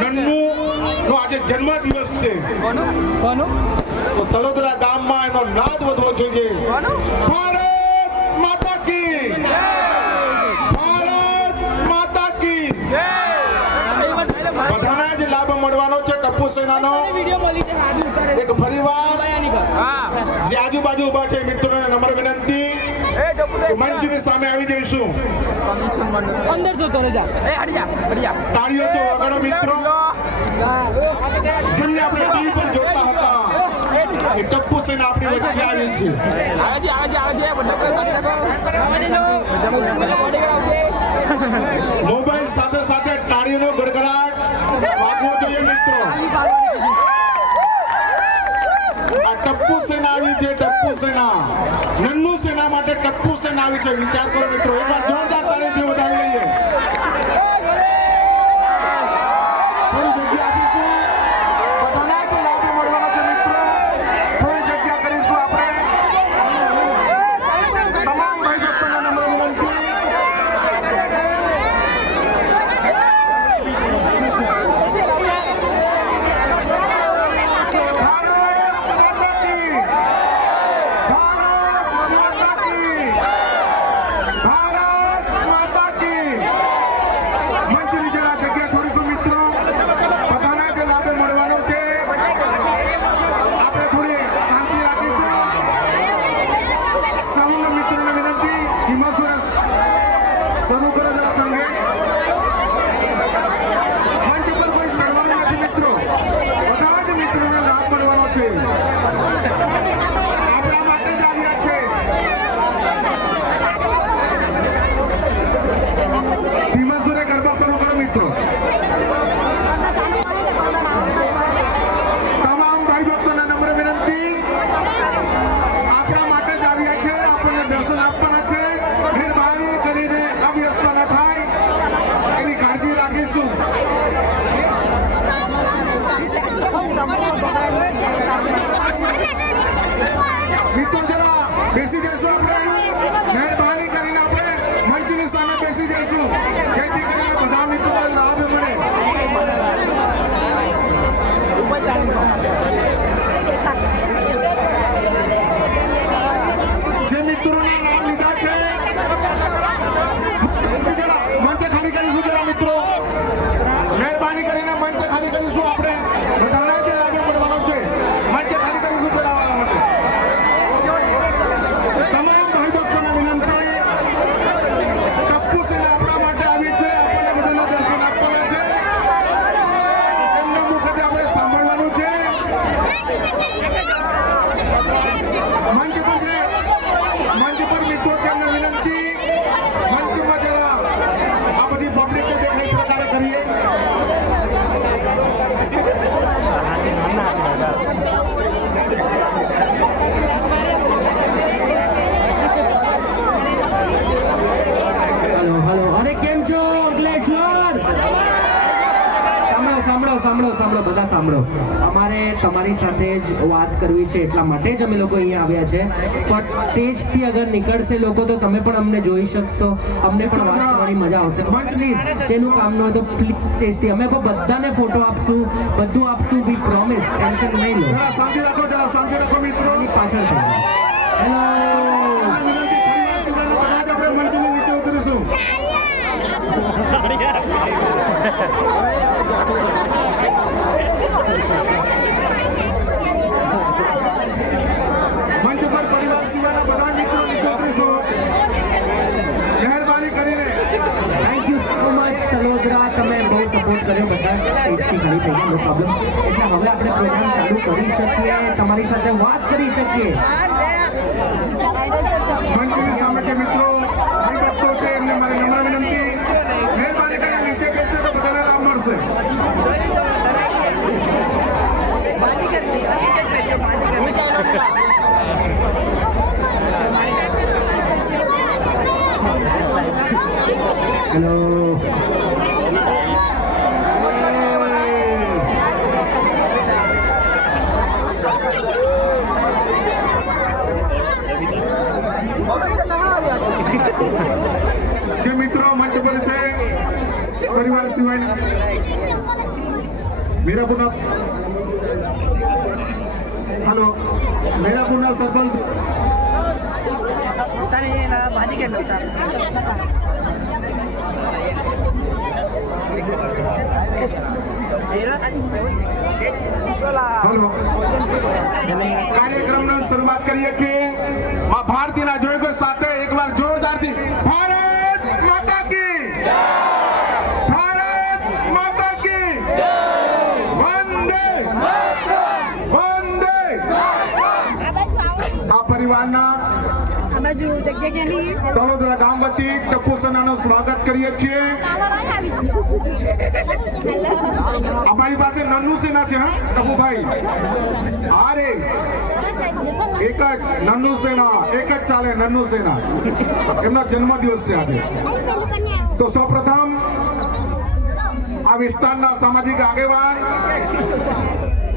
નન્નુ નો આજે જન્મદિવસ છે. તો તલોદરા ગામમાં એનો નાદ વધવો જોઈએ. ભારત માતા કી, ભારત માતા કી. બધાને જ લાભ મળવાનો છે. ટપ્પુ સેનાનો એક પરિવાર જે આજુબાજુ ઉભા છે મિત્રોને નમ્ર વિનંતી મંચની સામે આવી જઈશું. તાળીઓ તો વગાડો મિત્રો. જેમને આપણે ટીવી પર જોતા હતા એ ટપ્પુ સેના આપણી વચ્ચે આવી છે. મોબાઈલ સાથે સાથે તાળીઓનો ગડગડાટ વાગવો જોઈએ મિત્રો. આ ટપ્પુ સેના આવી છે. ટપ્પુ સેના, નન્નુ સેના માટે ટપ્પુ સેના આવી છે. વિચાર કરો મિત્રો. એકવાર જોરદાર તાળીથી વધાવી લઈએ. થોડી જગ્યા આપીશું. બધાને જ લાભ મળવાનો છે મિત્રો. થોડી જગ્યા કરીશું આપણે. તમામ ભાઈ ભક્તોને નમ્ર વિનંતી. શરૂ કરો જરા સંગીત. મંચ પર કોઈ ચડવાનું નથી મિત્રો. બધા જ મિત્રોને લાભ મળવાનો છે. આપણા માટે જ આવ્યા છે. ધીમા સુરે ગરબા શરૂ કરો મિત્રો. તમામ ભાઈ ભક્તોને નમ્ર વિનંતી. આપણા માટે જ આવ્યા છે. આપણને દર્શન આપવાના છે. મહેરબાની કરીને અવ્યવસ્થા ન થાય એની કાળજી રાખીશું. મિત્રો જરા બેસી જઈશું આપણે. મહેરબાની કરીને આપણે મંચની સામે બેસી જઈશું જેથી કરીને બધા મિત્રોને લાભ મળે. જે મિત્રોના નામ લીધા છે મંચ ખાલી કરીશું જરા મિત્રો. મહેરબાની કરીને મંચ ખાલી કરીશું આપણે. બધાને જ લાભ મળવાનો છે. મંચ ખાલી કરીશું જરા માટે. તમામ ભાઈ ભક્તોને વિનંતી. ટપ્પુ સેના આપણા માટે આવી છે. આપણને બધાને દર્શન આપવાના છે. એમના મુખથી આપણે સાંભળવાનું છે. મંચ પર મિત્રો છે એમને વિનંતી. મંચમાં જરા આ બધી પબ્લિકને દેખાય પ્રચાર કરીએ. Hello hello. અરે કેમ છો અંકલેશ્વર? સાંભળો બધા સાંભળો. અમારે તમારી સાથે જ વાત કરવી છે એટલા માટે જ અમે લોકો અહીંયા આવ્યા છે. પણ સ્ટેજથી અગર નીકળશે લોકો તો તમે પણ અમને જોઈ શકશો. અમને પણ વાત કરવાની મજા આવશે. પ્લીઝ જેનું કામ ન હોય તો પ્લીઝ સ્ટેજથી અમે બધાને ફોટો આપશું, બધું આપશું. વી પ્રોમિસ. ટેન્શન નહીં લો. જરા શાંતિ રાખો મિત્રો. પાછળ થઈ હેલો. વિનંતી પરિવાર સિવાયના બધા જ આપણે મંચની નીચે ઉતરીશું. મંચ પર પરિવાર સિવાયના બધા મિત્રો નીચે ઉતરીશું. મહેરબાની કરીને. Thank you so much Talodra. તમે બહુ સપોર્ટ કર્યો. બધા સ્ટેજથી ખાલી થઈ ગયા. No problem. એટલે હવે આપણે પ્રોગ્રામ ચાલુ કરી શકીએ. તમારી સાથે વાત કરી શકીએ. મંચની સામે જે મિત્રો ભાઈ ભક્તો છે એમને મારી નમ્ર વિનંતી. મહેરબાની કરીને નીચે બેસશે તો બધાને લાભ મળશે. હેલો. જે મિત્રો મંચ પર છે પરિવાર સિવાય મીરાપુરના હલો મીરાપુરના સરપંચ भाजी के હલો કાર્યક્રમની શરૂઆત કરીએ છીએ માં ભારતીના જોઈકો સાથે એકવાર જોરદારથી ભારત માતા કી ભારત માતા કી વંદે વંદે આ પરિવારના તલોદરા ગામ વતી ટપ્પુ સેનાનું સ્વાગત કરીએ છીએ અમારી પાસે નન્નુ સેના છે હા ટપ્પુભાઈ અરે એક જ નન્નુ સેના એક જ ચાલે નન્નુ સેના એમનો જન્મદિવસ છે આજે તો સૌપ્રથમ આ વિસ્તારના સામાજિક આગેવાન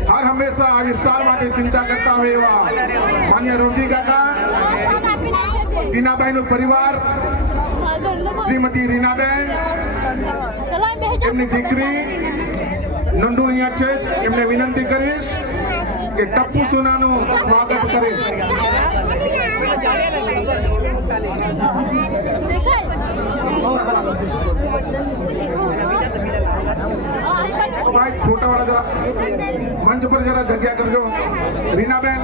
હર હંમેશા આ વિસ્તાર માટે ચિંતા કરતા હોય એવા માન્ય રોજી કાકા રીનાબાઈનો પરિવાર શ્રીમતી રીનાબેન એમની દીકરી નંદુ અહીંયા છે જ એમને વિનંતી કરીશ કે ટપ્પુ સોનાનું સ્વાગત કરે તો ભાઈ ફોટાવાળા જરા મંચ પર જરા જગ્યા કરજો રીનાબેન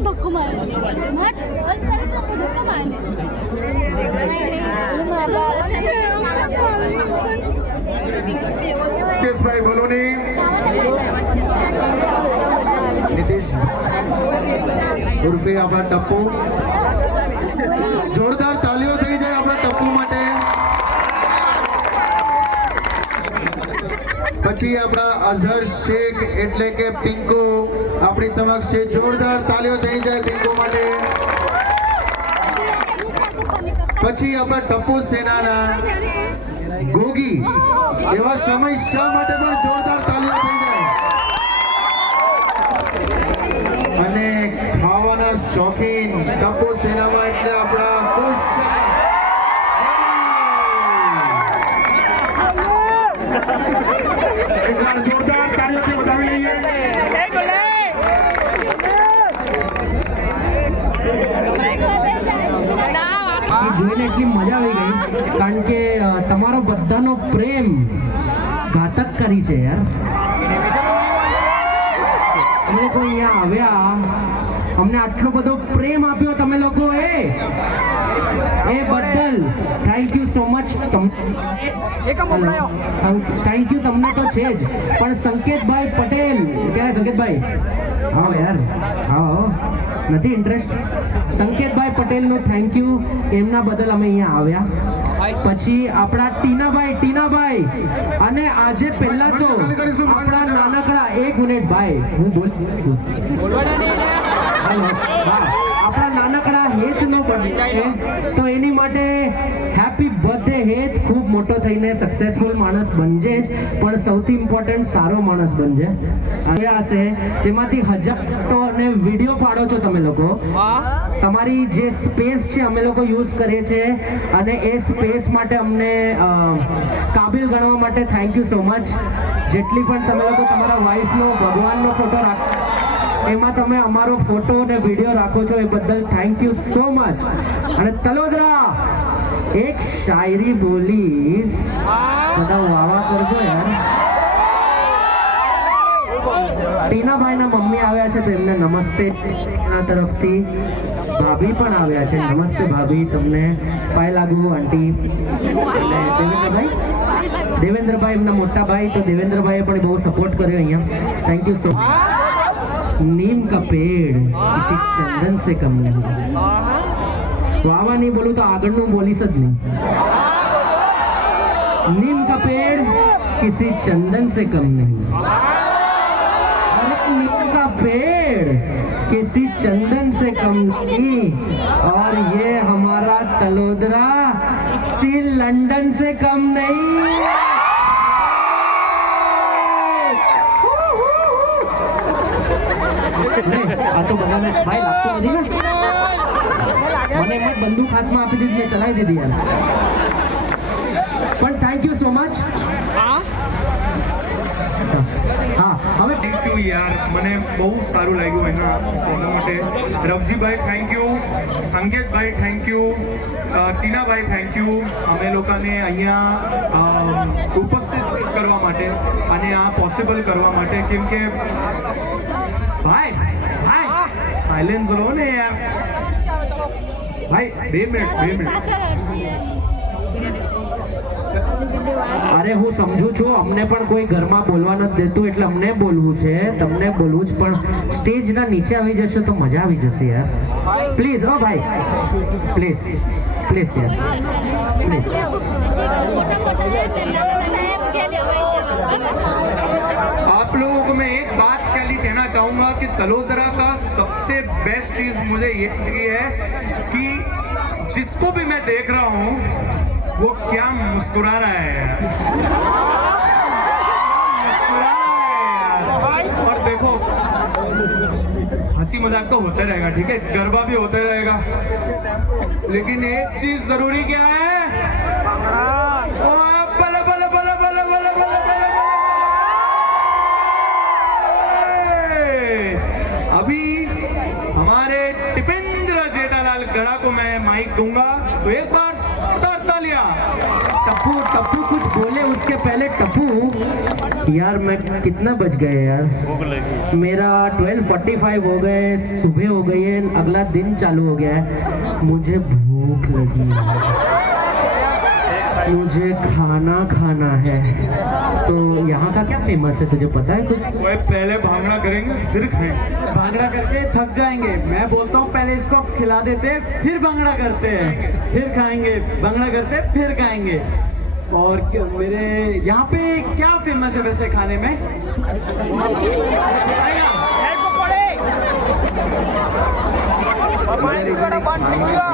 धक्को मारने और सारे को धक्का मारने નીતિશભાઈ બોલોની નીતિશ ઉર્ફે આપણા ટપ્પુ જોરદાર તાલીઓ થઈ જાય આપણા ટપ્પુ માટે પછી આપણા અઝહર શેખ એટલે કે પિંકો આપણી સમક્ષ છે જોરદાર તાલીઓ થઈ જાય પિંકો માટે પછી આપણા ટપ્પુ સેનાના ગોગી એવા સમય શા માટે પણ જોરદાર તાલીઓ થઈ જાય અને ખાવાના શોખીન ટપ્પુ સેનામાં એટલે આપણા પુષ્પા એકવાર જોરદાર તાળીઓથી વધાવી લઈએ જોઈને એટલી મજા આવી ગઈ કારણ કે તમારો બધાનો પ્રેમ ઘાતક કરી છે યાર અમે લોકો અહીંયા આવ્યા અમને આટલો બધો પ્રેમ આપ્યો તમે લોકો એ બદલ thank you so much thank you તમને તો છે જ પણ સંકેતભાઈ પટેલ ક્યાં સંકેતભાઈ આવો યાર આવો નથી ઇન્ટરેસ્ટ સંકેતભાઈ પટેલનો થેન્ક યુ એમના બદલ અમે અહીંયા આવ્યા પછી આપણા ટીનાભાઈ અને આજે પહેલા તો આપણા નાનકડા 1 મિનિટ ભાઈ હું બોલું છું હેલો હા આપણા નાનકડા હેતનો બર્થડે તો એની માટે હેપી બર્થડે હેત ખૂબ મોટો થઈને સક્સેસફુલ માણસ બનજે જ પણ સૌથી ઇમ્પોર્ટન્ટ સારો માણસ બનજે આવ્યા હશે જેમાંથી 1000 ફોટો અને વિડીયો પાડો છો તમે લોકો તમારી જે સ્પેસ છે અમે લોકો યુઝ કરીએ છીએ અને એ સ્પેસ માટે અમને કાબિલ ગણવા માટે થેન્ક યુ સો મચ જેટલી પણ તમે લોકો તમારા વાઈફનો ભગવાનનો ફોટો રાખો એમાં તમે અમારો ફોટો અને વિડીયો રાખો છો એ બદલ થેન્ક યુ સો મચ અને તલોદરા એક શાયરી બોલીશ બધા વાવા કરજો યાર ટીનાભાઈના મમ્મી આવ્યા છે તો એમને નમસ્તે એના તરફથી ભાભી પણ આવ્યા છે નમસ્તે ભાભી તમને પાય લાગુ આંટી અને દેવેન્દ્રભાઈ એમના મોટા ભાઈ તો દેવેન્દ્રભાઈએ પણ બહુ સપોર્ટ કર્યો અહીંયા થેન્ક યુ સો नीम का पेड़ किसी चंदन से कम नहीं वावा नहीं बोलूं तो આગળનું બોલીશ જ નહીં नीम का पेड़ किसी चंदन से कम नहीं नीम का पेड़ किसी चंदन से कम नहीं और ये हमारा तलोदरा किसी लंदन से कम नहीं આ તો બધાને ભાઈ લાગતું નથી ને મને એમ જ બંદૂક હાથમાં આપી દીધી મેં ચલાવી દીધી યાર. પણ થેન્ક યુ સો મચ. હા હવે થેન્ક યુ યાર, મને બહુ સારું લાગ્યું એના માટે. રવજીભાઈ થેન્ક યુ, સંકેતભાઈ થેન્ક યુ, ટીનાભાઈ થેન્ક યુ અમે લોકોને અહીંયા ઉપસ્થિત કરવા માટે અને આ પોસિબલ કરવા માટે. કેમ કે ભાઈ સાયલેન્સ રહો ને યાર ભાઈ. 2 મિનિટ. અરે હું સમજુ છું, અમને પણ કોઈ ઘરમાં બોલવા નથી દેતું એટલે અમને બોલવું છે, તમને બોલવું જ. પણ સ્ટેજના નીચે આવી જશે તો મજા આવી જશે યાર. પ્લીઝ ઓ ભાઈ, પ્લીઝ યાર, પ્લીઝ. आप लोगों को मैं एक बात खाली कहना चाहूंगा कि तलोदरा का सबसे बेस्ट चीज मुझे ये लगी है कि जिसको भी मैं देख रहा हूँ वो क्या मुस्कुरा रहा है यार. मुस्कुरा रहा है यार. और देखो हंसी मजाक तो होते रहेगा, ठीक है, गरबा भी होते रहेगा, लेकिन एक चीज जरूरी क्या है, ओ बले बले बले बले बले बले बले अभी हमारे टिपेंद्र जेठालाल गड़ा को मैं माइक दूंगा, तो एक बार जोरदार तालियां. टप्पू कुछ बोले उसके पहले. टप्पू यार मैं कितना बज गए यार, मेरा 12:45 हो गए, सुबह हो गई है, अगला दिन चालू हो गया है, मुझे भूख लगी है, मुझे खाना है. तो यहाँ का क्या फेमस है तुझे पता है कुछ? वो पहले भांगड़ा करेंगे फिर खाएंगे. भांगड़ा करके थक जाएंगे. मैं बोलता हूँ पहले इसको खिला देते हैं, फिर भांगड़ा करते हैं, फिर खाएंगे, भांगड़ा करते हैं, फिर खाएंगे. और मेरे यहाँ पे क्या फेमस है वैसे खाने में? इधर एक भाई ने बोला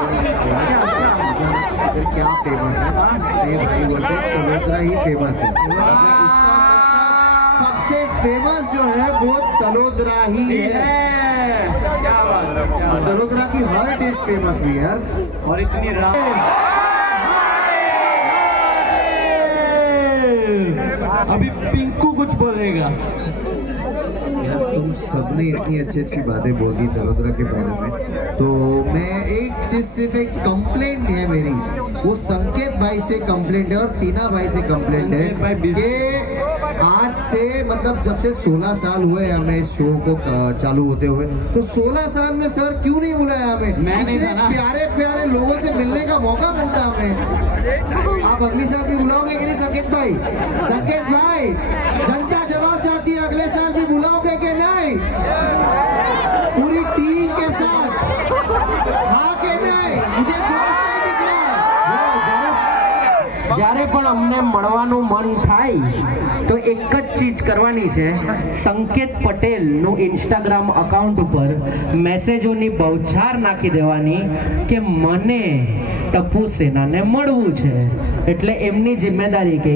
इधर क्या फेमस है, तो ये भाई बोलते हैं तलोदरा ही फेमस है. अगर इसका मतलब सबसे फेमस जो है वो तलोदरा ही है. क्या बात है, क्या बात तलोदरा की हर डिश फेमस हुई है यार. है. और इतनी रात अभी पिंकू कुछ बोलेगा. यार तुम सबने इतनी अच्छी अच्छी बातें बोली तलोदरा के बारे में, तो मैं एक चीज, सिर्फ एक कंप्लेंट है मेरी, वो संकेत भाई से कंप्लेंट है और टीना भाई से कंप्लेंट है संकेत भाई busy. कि आज से मतलब जब से 16 साल हुए हमें इस शो को चालू होते हुए, तो 16 साल में सर क्यों नहीं बुलाया हमें? मैं नहीं इतने था ना. प्यारे प्यारे लोगों से मिलने का मौका मिलता हमें. आप अगली साल भी बुलाओगे कि नहीं संकेत भाई? संकेत भाई, जनता जवाब चाहती है, अगले साल भी बुलाओगे कि नहीं? पूरी टीम के साथ, हाँ कि नहीं? मुझे जोश नहीं दिख रहा है. જ્યારે પણ અમને મળવાનું મન થાય તો એક જ ચીજ કરવાની છે, સંકેત પટેલનું ઇન્સ્ટાગ્રામ અકાઉન્ટ ઉપર મેસેજોની બૌછાર નાખી દેવાની કે મને ટપ્પુ સેનાને મળવું છે. એટલે એમની જિમ્મેદારી કે